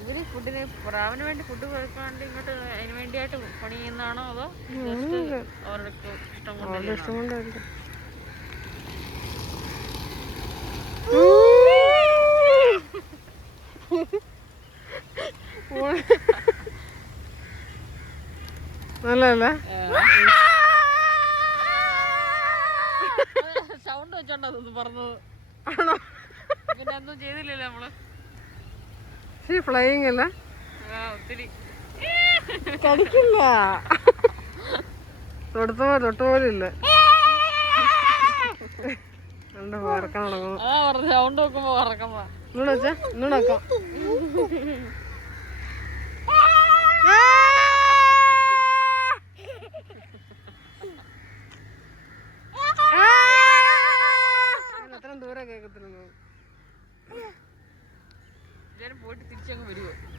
ഇവര് ഫുഡിന് പ്രാവിന് വേണ്ടി ഫുഡ് കൊടുക്കാണ്ട് ഇങ്ങോട്ട് അതിന് വേണ്ടിയായിട്ട് പണി ചെയ്യുന്നതാണോ അതോ അവരുടെ ഇഷ്ടം കൊണ്ടായിരിക്കും? നല്ലല്ലേ സൗണ്ട് വെച്ചോണ്ടാ പറഞ്ഞത്. ആണോ? പിന്നെ ഒന്നും ചെയ്തില്ലല്ലോ നമ്മള്. ഫ്ലൈയിങ് അല്ലേ? ഒത്തിരി കടിക്കില്ല. തൊട്ടുപോലില്ല. വറക്കാൻ തുടങ്ങുന്നു. സൗണ്ട് വെക്കുമ്പോ വറക്കമ്പാ. ഇന്നോട് വെച്ചാ ഇന്നോട് വെക്കാം. അത്രയും ദൂരം കേൾക്കത്തില്ല. പോയിട്ട് തിരിച്ചങ്ങ് വരുവോ?